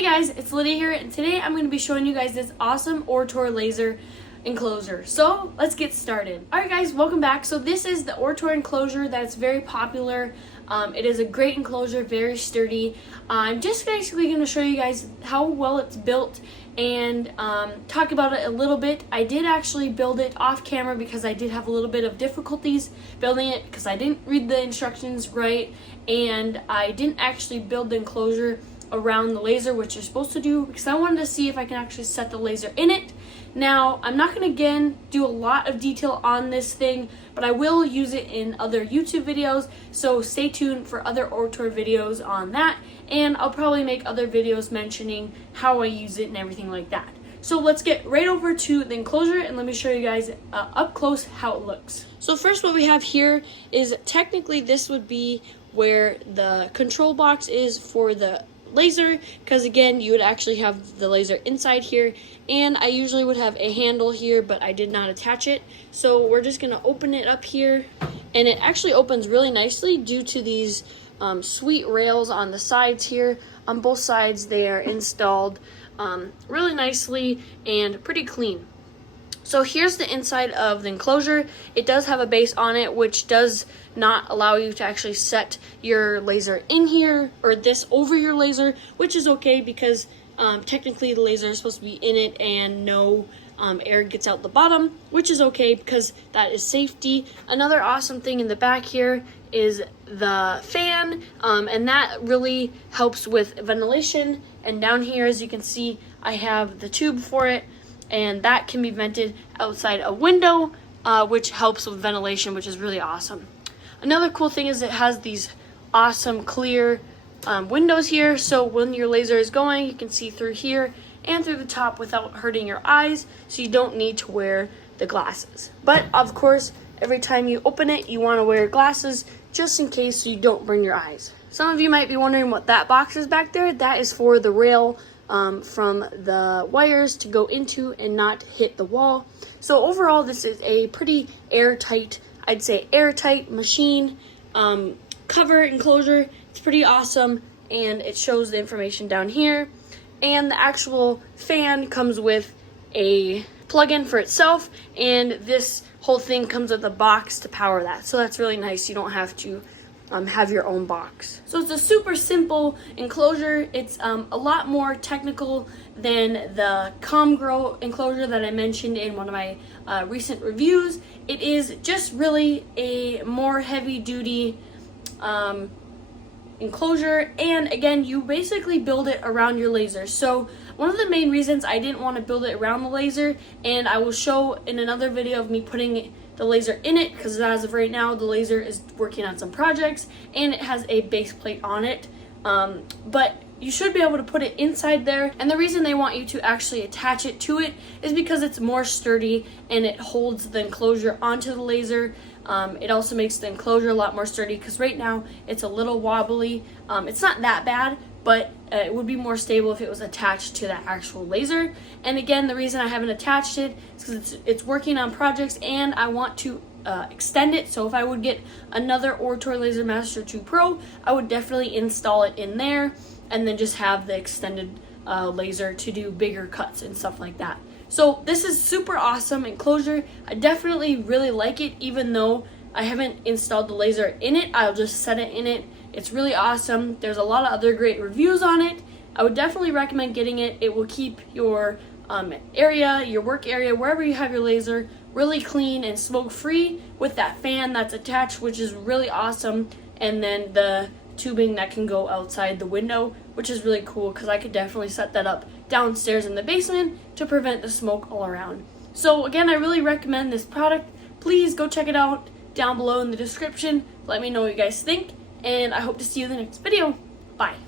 Hey guys, it's Lydia here, and today I'm going to be showing you guys this awesome Ortur laser enclosure. So let's get started. Alright guys, welcome back. So this is the Ortur enclosure that's very popular. It is a great enclosure, very sturdy. I'm just basically going to show you guys how well it's built and talk about it a little bit. I did actually build it off camera because I did have a little bit of difficulties building it because I didn't read the instructions right, and I didn't actually build the enclosure around the laser, which you're supposed to do, because I wanted to see if I can actually set the laser in it. Now, I'm not going to again do a lot of detail on this thing, but I will use it in other YouTube videos, so stay tuned for other Ortur videos on that, and I'll probably make other videos mentioning how I use it and everything like that. So let's get right over to the enclosure and let me show you guys up close how it looks. So first, what we have here is technically this would be where the control box is for the laser, because again you would actually have the laser inside here, and I usually would have a handle here, but I did not attach it. So we're just going to open it up here, and it actually opens really nicely due to these sweet rails on the sides here. On both sides they are installed really nicely and pretty clean. So here's the inside of the enclosure. It does have a base on it, which does not allow you to actually set your laser in here or this over your laser, which is okay because technically the laser is supposed to be in it and no air gets out the bottom, which is okay because that is safety. Another awesome thing in the back here is the fan, and that really helps with ventilation. And down here, as you can see, I have the tube for it, and that can be vented outside a window, which helps with ventilation, which is really awesome. Another cool thing is it has these awesome clear windows here, so when your laser is going, you can see through here and through the top without hurting your eyes, so you don't need to wear the glasses. But of course, every time you open it, you want to wear glasses just in case so you don't burn your eyes. Some of you might be wondering what that box is back there. That is for the rail from the wires to go into and not hit the wall. So overall, this is a pretty airtight, I'd say airtight machine cover enclosure. It's pretty awesome, and it shows the information down here. And the actual fan comes with a plug-in for itself, and this whole thing comes with a box to power that. So that's really nice. You don't have to have your own box. So it's a super simple enclosure. It's a lot more technical than the ComGrow enclosure that I mentioned in one of my recent reviews. It is just really a more heavy-duty enclosure, and again, you basically build it around your laser. So one of the main reasons I didn't want to build it around the laser, and I will show in another video of me putting the laser in it, because as of right now the laser is working on some projects and it has a base plate on it, but you should be able to put it inside there. And the reason they want you to actually attach it to it is because it's more sturdy and it holds the enclosure onto the laser. It also makes the enclosure a lot more sturdy because right now it's a little wobbly. It's not that bad, but it would be more stable if it was attached to that actual laser. And again, the reason I haven't attached it is because it's working on projects and I want to extend it. So if I would get another Ortur Laser Master 2 Pro, I would definitely install it in there and then just have the extended laser to do bigger cuts and stuff like that. So this is super awesome enclosure. I definitely really like it, even though I haven't installed the laser in it. I'll just set it in it. It's really awesome. There's a lot of other great reviews on it. I would definitely recommend getting it. It will keep your area, your work area, wherever you have your laser, really clean and smoke free with that fan that's attached, which is really awesome. And then the tubing that can go outside the window, which is really cool because I could definitely set that up downstairs in the basement to prevent the smoke all around. So again, I really recommend this product. Please go check it out down below in the description. Let me know what you guys think, and I hope to see you in the next video. Bye.